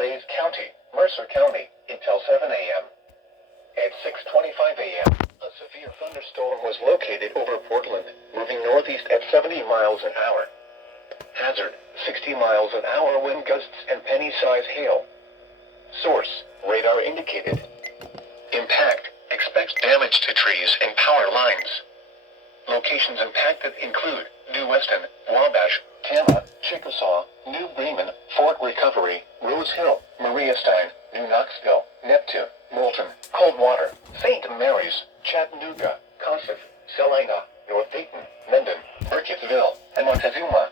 Blaze County, Mercer County, until 7 a.m. At 6:25 a.m., a severe thunderstorm was located over Portland, moving northeast at 70 miles an hour. Hazard, 60 miles an hour wind gusts and penny-size hail. Source, radar indicated. Impact, expect damage to trees and power lines. Locations impacted include New Weston, Wabash, Tama, Chickasaw, New Bremen, Fort Recovery, Rose Hill, Mariastein, New Knoxville, Neptune, Moulton, Coldwater, St. Mary's, Chattanooga, Kossuth, Salina, North Dayton, Mendon, Burkittsville, and Montezuma.